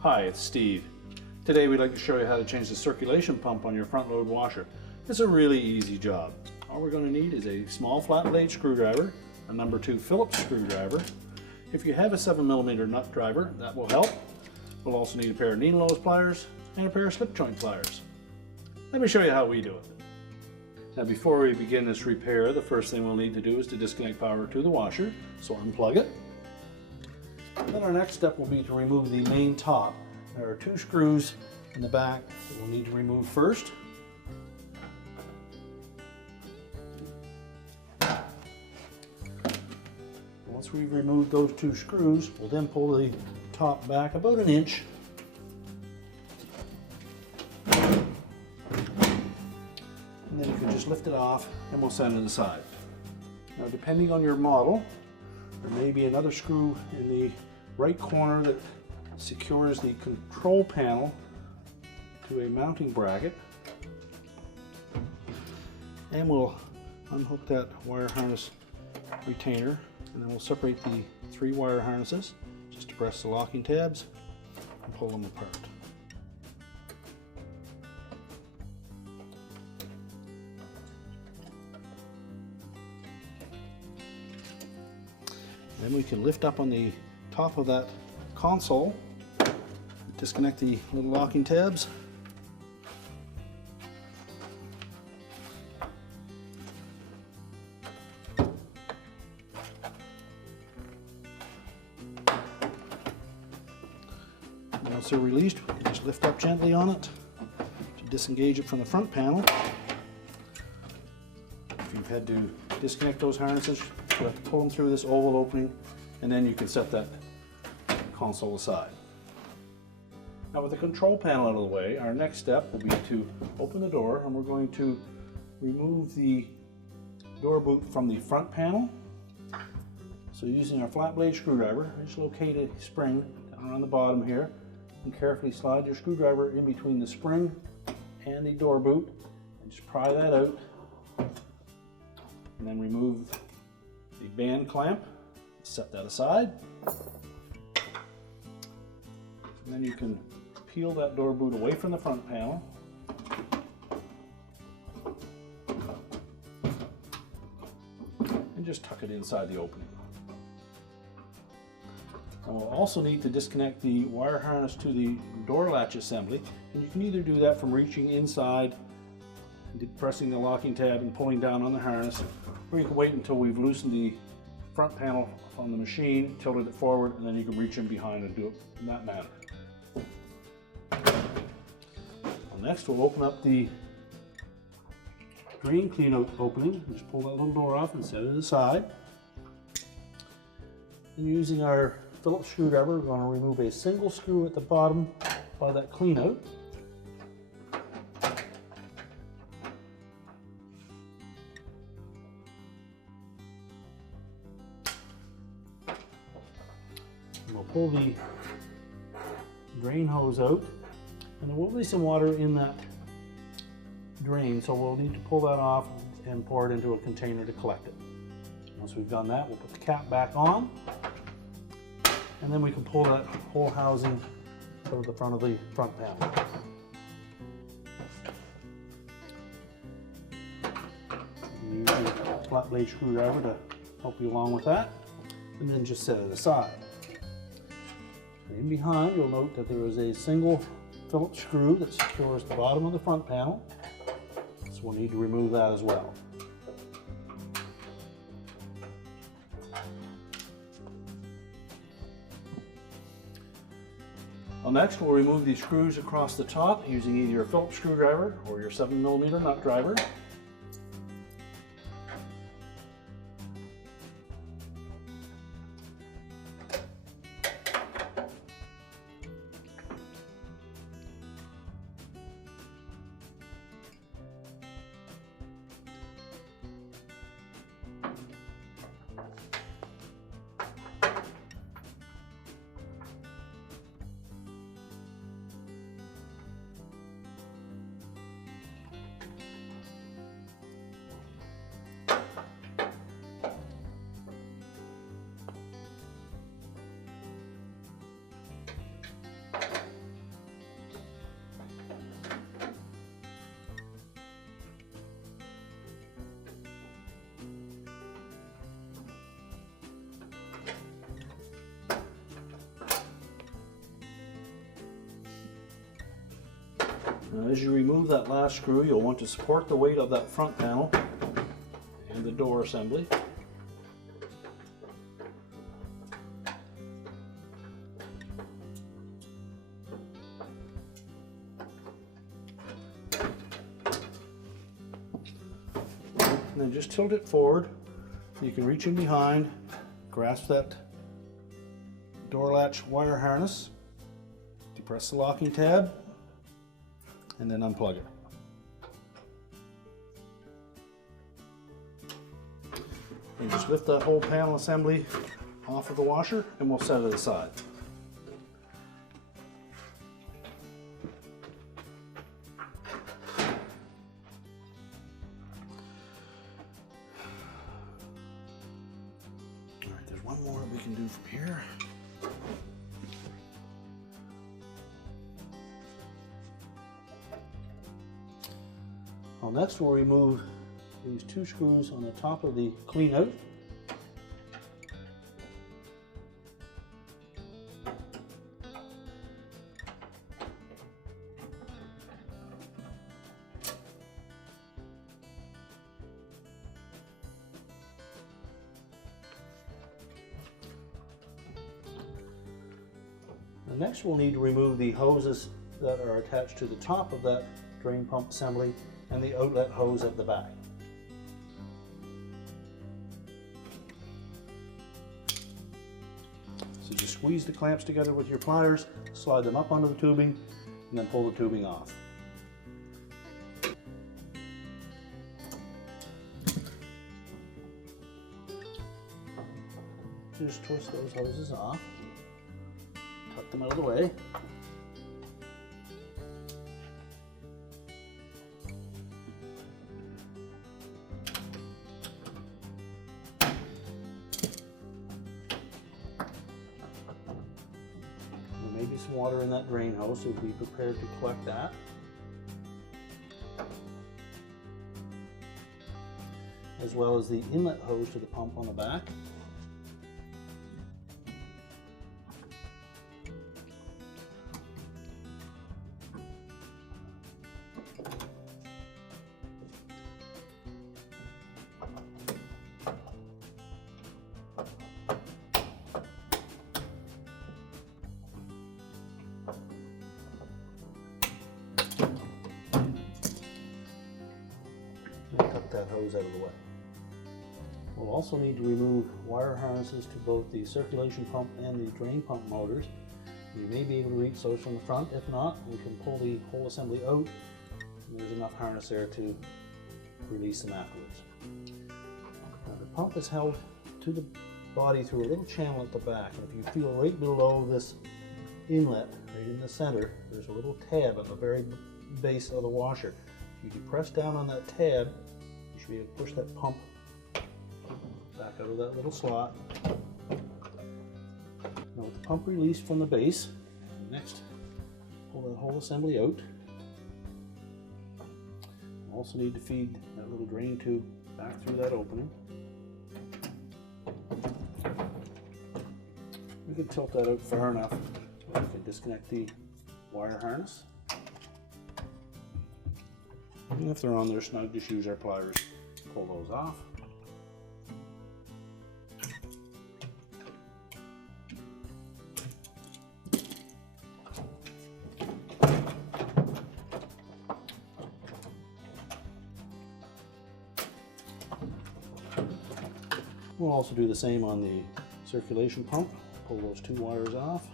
Hi, it's Steve. Today we'd like to show you how to change the circulation pump on your front load washer. It's a really easy job. All we're going to need is a small flat blade screwdriver, a number 2 Phillips screwdriver. If you have a 7mm nut driver, that will help. We'll also need a pair of needle nose pliers and a pair of slip joint pliers. Let me show you how we do it. Now before we begin this repair, the first thing we'll need to do is to disconnect power to the washer, so unplug it. Then our next step will be to remove the main top. There are 2 screws in the back that we'll need to remove first. Once we've removed those 2 screws, we'll then pull the top back about 1 inch. And then you can just lift it off and we'll set it aside. Now depending on your model, there may be another screw in the right corner that secures the control panel to a mounting bracket. And we'll unhook that wire harness retainer, and then we'll separate the 3 wire harnesses just to press the locking tabs and pull them apart. Then we can lift up on the top of that console, disconnect the little locking tabs. Once they're released, we can just lift up gently on it to disengage it from the front panel. If you've had to disconnect those harnesses, you have to pull them through this oval opening, and then you can set that console aside. Now with the control panel out of the way, our next step will be to open the door, and we're going to remove the door boot from the front panel. So using our flat blade screwdriver, just locate a spring down on the bottom here and carefully slide your screwdriver in between the spring and the door boot and just pry that out, and then remove the band clamp, set that aside, and then you can peel that door boot away from the front panel and just tuck it inside the opening. And we'll also need to disconnect the wire harness to the door latch assembly, and you can either do that from reaching inside, pressing the locking tab and pulling down on the harness, or you can wait until we've loosened the front panel on the machine, tilted it forward, and then you can reach in behind and do it in that manner. Well, next we'll open up the drain cleanout opening. Just pull that little door off and set it aside. And using our Phillips screwdriver, we're going to remove a single screw at the bottom by that cleanout. We'll pull the drain hose out, and there will be some water in that drain, so we'll need to pull that off and pour it into a container to collect it. Once we've done that, we'll put the cap back on, and then we can pull that whole housing out of the front of the front panel. Use your flat blade screwdriver to help you along with that, and then just set it aside. In behind, you'll note that there is a single Phillips screw that secures the bottom of the front panel, so we'll need to remove that as well. Well, next we'll remove these screws across the top using either your Phillips screwdriver or your 7mm nut driver. Now, as you remove that last screw, you'll want to support the weight of that front panel and the door assembly. And then just tilt it forward. You can reach in behind, grasp that door latch wire harness, depress the locking tab, and then unplug it. And just lift that whole panel assembly off of the washer and we'll set it aside. Alright, there's one more that we can do from here. Well, next we'll remove these two screws on the top of the clean out. And next we'll need to remove the hoses that are attached to the top of that drain pump assembly and the outlet hose at the back. So just squeeze the clamps together with your pliers, slide them up onto the tubing, and then pull the tubing off. Just twist those hoses off, tuck them out of the way. There may be some water in that drain hose, so be prepared to collect that. As well as the inlet hose to the pump on the back. Cut that hose out of the way. We'll also need to remove wire harnesses to both the circulation pump and the drain pump motors. You may be able to reach those from the front. If not, we can pull the whole assembly out. And there's enough harness there to release them afterwards. Now, the pump is held to the body through a little channel at the back. And if you feel right below this inlet, right in the center, there's a little tab at the very base of the washer. If you press down on that tab, you should be able to push that pump back out of that little slot. Now with the pump released from the base, next pull that whole assembly out. You also need to feed that little drain tube back through that opening. We can tilt that out far enough so we can disconnect the wire harness. And if they're on there snug, just use our pliers to pull those off. We'll also do the same on the circulation pump. Pull those two wires off.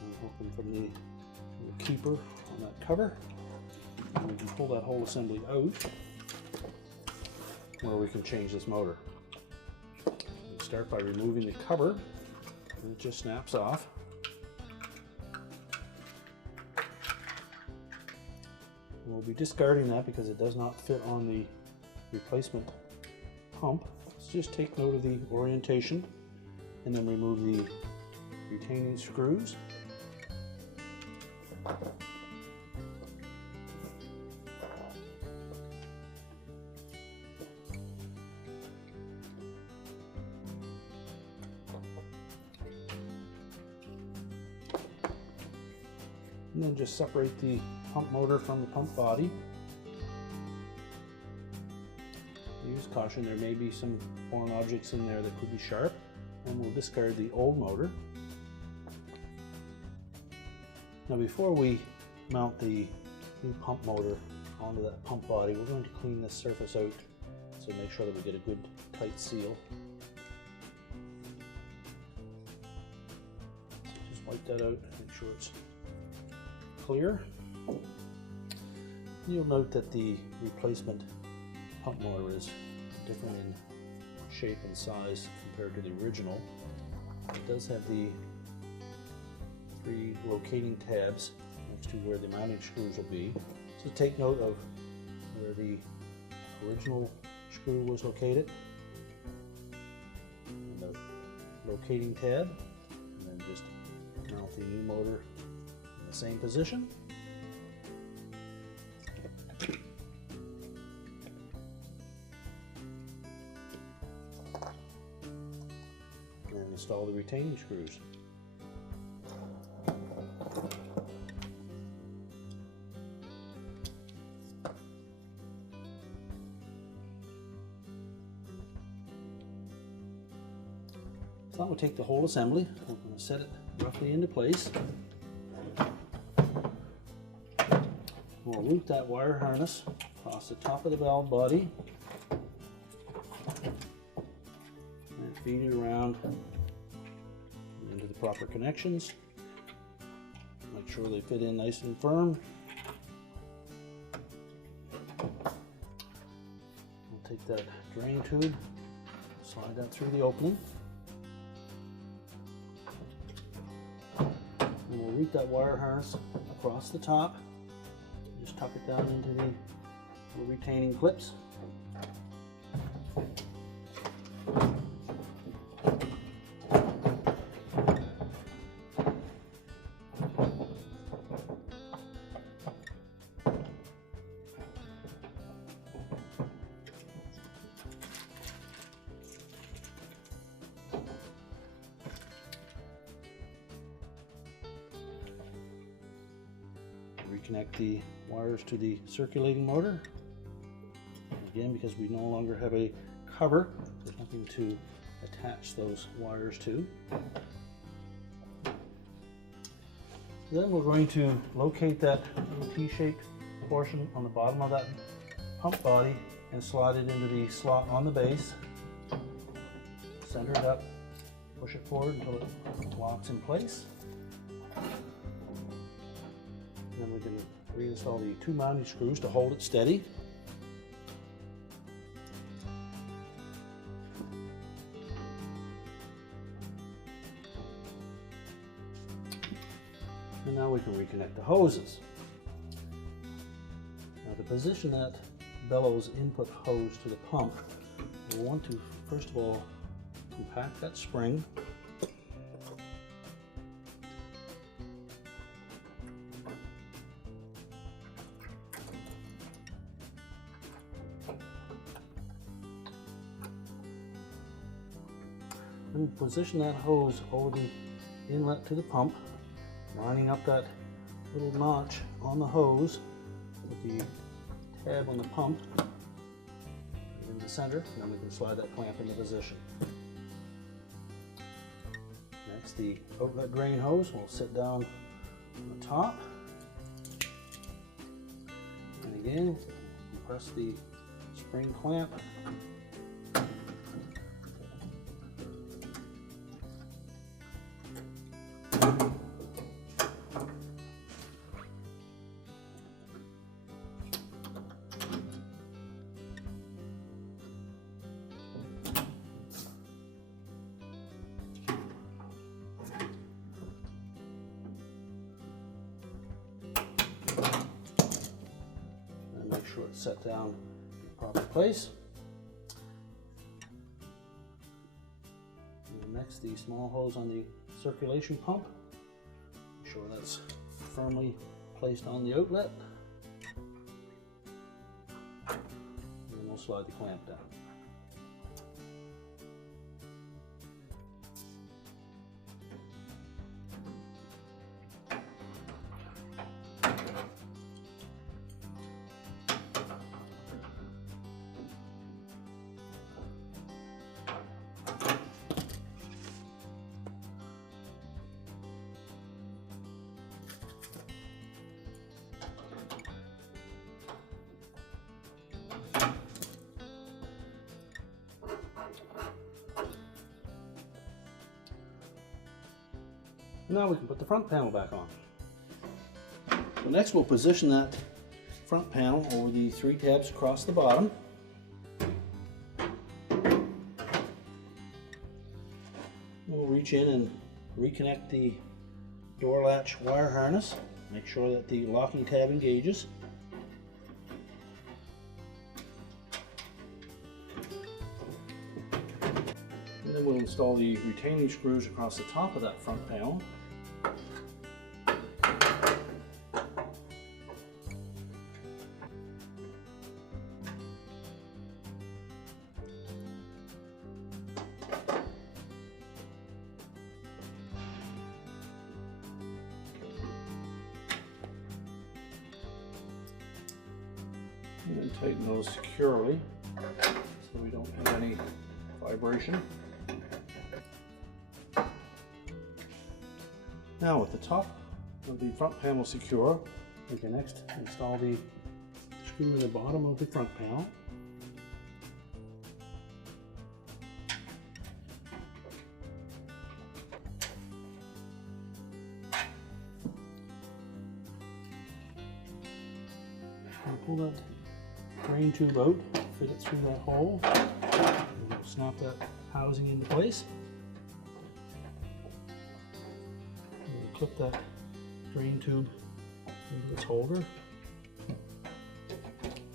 And hook them from the keeper on that cover. And we can pull that whole assembly out where we can change this motor. We start by removing the cover, and it just snaps off. We'll be discarding that because it does not fit on the replacement pump. Let's just take note of the orientation and then remove the retaining screws. And then just separate the pump motor from the pump body. Use caution, there may be some foreign objects in there that could be sharp, and we'll discard the old motor. Now before we mount the new pump motor onto that pump body, we're going to clean this surface out, so make sure that we get a good tight seal. So just wipe that out, make sure it's clear. You'll note that the replacement pump motor is different in shape and size compared to the original. It does have the 3 locating tabs next to where the mounting screws will be. So take note of where the original screw was located, and the locating tab, and then just mount the new motor in the same position. And install the retaining screws. So we'll take the whole assembly. We're going to set it roughly into place. We'll route that wire harness across the top of the valve body and feed it around into the proper connections. Make sure they fit in nice and firm. We'll take that drain tube, slide that through the opening. And we'll route that wire harness across the top. Just tuck it down into the little retaining clips. Reconnect the wires to the circulating motor. Again, because we no longer have a cover, there's nothing to attach those wires to. Then we're going to locate that little T-shaped portion on the bottom of that pump body and slide it into the slot on the base. Center it up, push it forward until it locks in place. Then we can reinstall the 2 mounting screws to hold it steady. And now we can reconnect the hoses. Now to position that bellows input hose to the pump, we want to first of all compact that spring. And position that hose over the inlet to the pump, lining up that little notch on the hose with the tab on the pump in the center, and then we can slide that clamp into position. Next, the outlet drain hose will sit down on the top, and again press the spring clamp. Make sure it's set down in the proper place. And next, the small hose on the circulation pump. Make sure that's firmly placed on the outlet. And then we'll slide the clamp down. Now we can put the front panel back on. So next we'll position that front panel over the 3 tabs across the bottom. We'll reach in and reconnect the door latch wire harness. Make sure that the locking tab engages. And then we'll install the retaining screws across the top of that front panel. And then tighten those securely so we don't have any vibration. Now with the top of the front panel secure, we can next install the screw in the bottom of the front panel. And pull that drain tube out, fit it through that hole, and we'll snap that housing into place. And we'll clip that drain tube into its holder.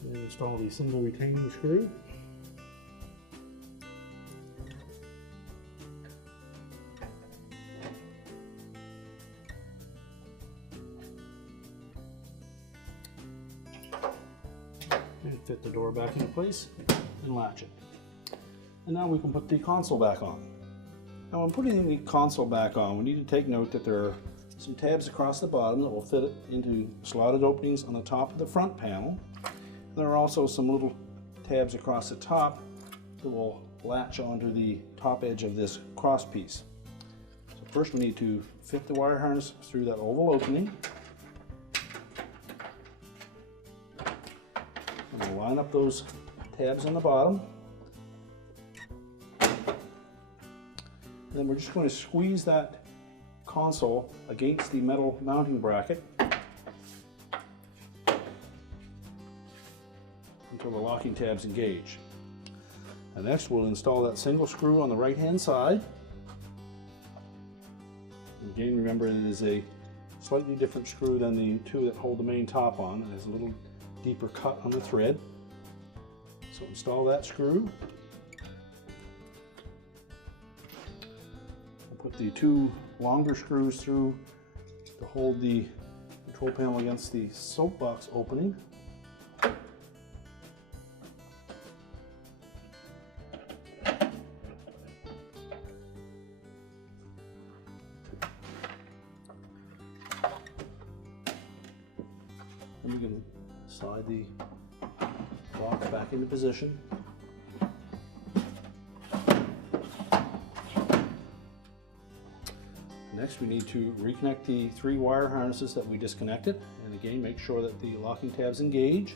And install the single retaining screw. And fit the door back into place and latch it. And now we can put the console back on. Now when putting the console back on, we need to take note that there are some tabs across the bottom that will fit it into slotted openings on the top of the front panel. There are also some little tabs across the top that will latch onto the top edge of this cross piece. So first we need to fit the wire harness through that oval opening. And we'll line up those tabs on the bottom. And then we're just going to squeeze that console against the metal mounting bracket until the locking tabs engage. And next we'll install that single screw on the right hand side. And again, remember it is a slightly different screw than the two that hold the main top on. It has a little deeper cut on the thread. So install that screw. Put the 2 longer screws through to hold the control panel against the soap box opening. And we can slide the box back into position. Next, we need to reconnect the 3 wire harnesses that we disconnected, and again make sure that the locking tabs engage.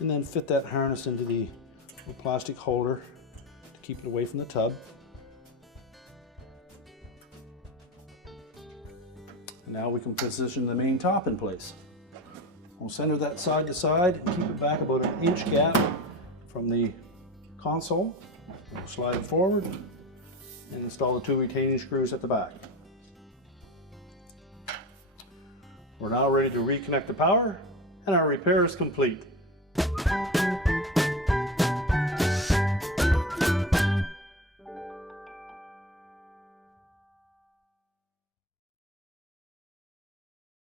And then fit that harness into the plastic holder to keep it away from the tub. And now we can position the main top in place. We'll center that side to side and keep it back about an inch gap from the console. We'll slide it forward and install the 2 retaining screws at the back. We're now ready to reconnect the power, and our repair is complete.